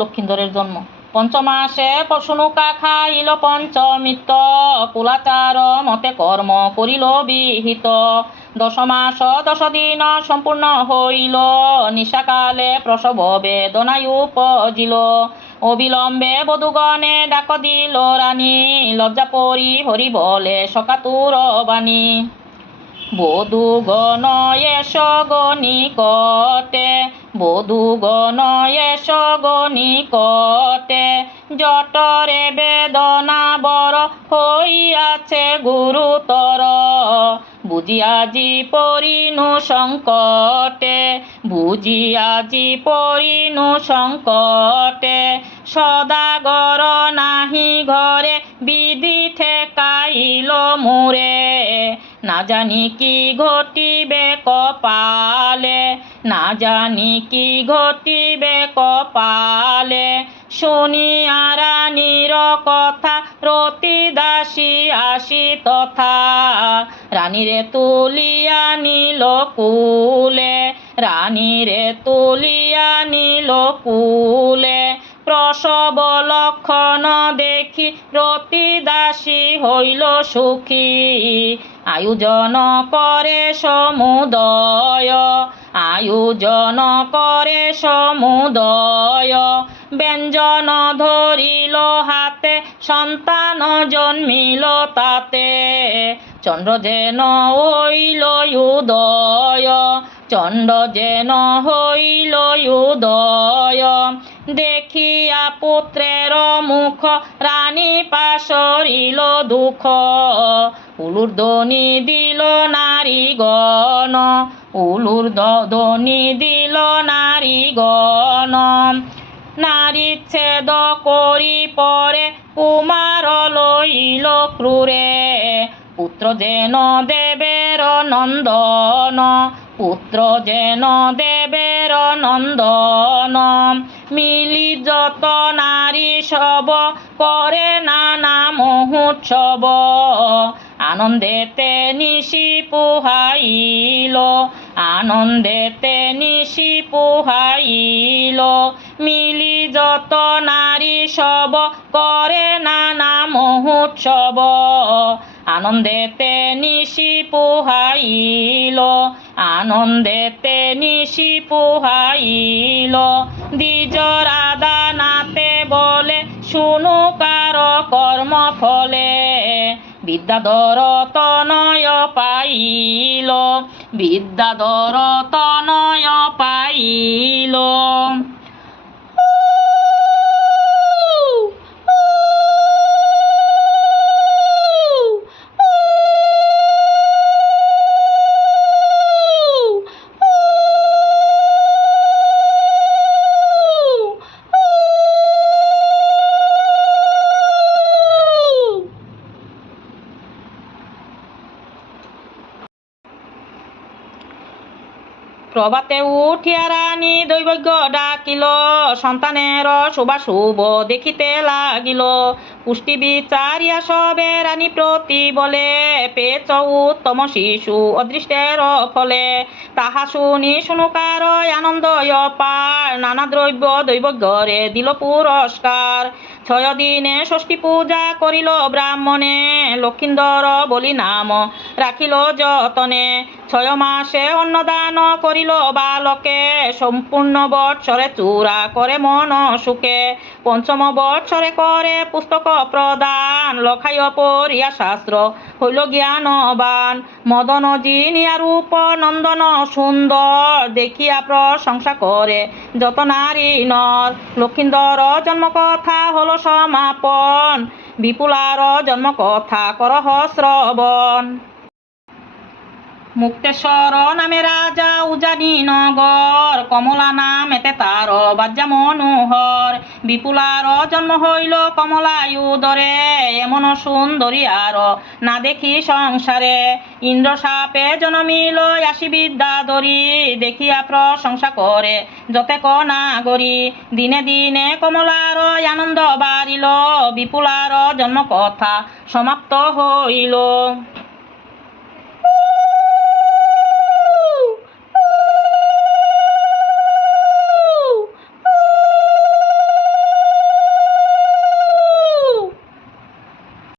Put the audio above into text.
লক্ষিন্দরের জন্ম। পঞ্চমাসে পশুনুকা খাইল পঞ্চমিত্ত, কুলাচার মতে কর্ম করিল বিহিত। 10 মাস 10 দিন সম্পূর্ণ হইল, নিশাকালে প্রসব বেদনায় উপজিল। অবিলম্বে বধূগণে ডাক দিল রানী, লজ্জা পরি হরি বলে সকাতুর বাণী। বধূগণ এস নিকটে, বধূগণ এস নিকটে, জঠরে বেদনা বড় হইয়াছে গুরুতর। বুঝিয়াজি পরিণু সংকটে, বুঝিয়াজি পরিণু সংকটে, সদাগর নাহি ঘরে বিধি ঠেকাইল মোরে। না জানি কি ঘটিবে কপালে, না জানি কি ঘটিবে কপালে, শুনিয়া রানীর কথা রতি দাসী আসি তথা। রানীরে তুলিয়া নিল কুলে, রানীরে তুলিয়া নিল কুলে, প্রসব লক্ষণ দেখি রতি দাসী হইল সুখী। আয়োজন করে সমুদয়, আয়োজন করে সমুদয়, ব্যঞ্জন ধরিল হাতে, সন্তান জন্মিল তাতে। চন্দ্র যেন হইল উদয়, চন্দ্র যেন হইল উদয়, দেখিয়া পুত্রের মুখ রানী পাশরিল দুঃখ। উলুর ধ্বনি দিল নারীগণ, উলুর ধ্বনি দিল নারীগণ, নারীচ্ছেদ করি পরে কুমার লইল ক্রুরে। পুত্র যেন দেবের নন্দন, পুত্র যেন দেবের নন্দন, মিলি যত নারী সব করে নানা মহোৎসব। আনন্দেতে নিশি পুহাইল, আনন্দেতে নিশি পুহাইল, মিলি যত নারী সব করে নানা মহোৎসব। আনন্দেতে নিশি পুহাইল, আনন্দেতে নিশি পুহাইল। দ্বিজ রাধা নাতে বলে শুনু কার কর্ম ফলে, বিদ্যাধর তনয় পাইল, বিদ্যাধর তনয় পাইল। প্রভাতে উঠিয়া রানী দৈবজ্ঞ ডাকিল, সন্তানের শুভাশুভ দেখিতে লাগিল। পুষ্টি বিচারিয়া সবে রানী প্রতি বলে, পেয়েছ উত্তম শিশু অদৃষ্টের ফলে। তাহা শুনি শুনুকার আনন্দ অপার, নানা দ্রব্য দৈবজ্ঞরে দিল পুরস্কার। 6 দিনে ষষ্ঠী পূজা করিল ব্রাহ্মণে, লক্ষিন্দর বলি নাম রাখিল যতনে। 6 মাসে অন্নদান করিল বালকে, সম্পূর্ণ বৎসরে চূড়া করে মন সুখে। 5ম বৎসরে করে পুস্তক প্রদান, লখাইয়া পড়িয়া শাস্ত্র হইল জ্ঞানবান। মদন জিনিয়া রূপ নন্দন সুন্দর, দেখিয়া প্রশংসা করে যত নারী নর। লক্ষিন্দর জন্ম কথা হলো সমাপন, বিপুলার জন্ম কথা করহ শ্রবণ। মুক্তেশ্বর নামে রাজা উজানি নগর, কমলা নামেতে তার বাজ্যা মনোহর। বিপুলার জন্ম হইল কমলায়ুদরে, এমন সুন্দরী আর না দেখি সংসারে। ইন্দ্র শাপে জনমিল আসি বিদ্যাধরী, দেখিয়া প্রশংসা করে যতেক নাগরী। দিনে দিনে কমলার আনন্দ বাড়িল, বিপুলার জন্ম কথা সমাপ্ত হইল।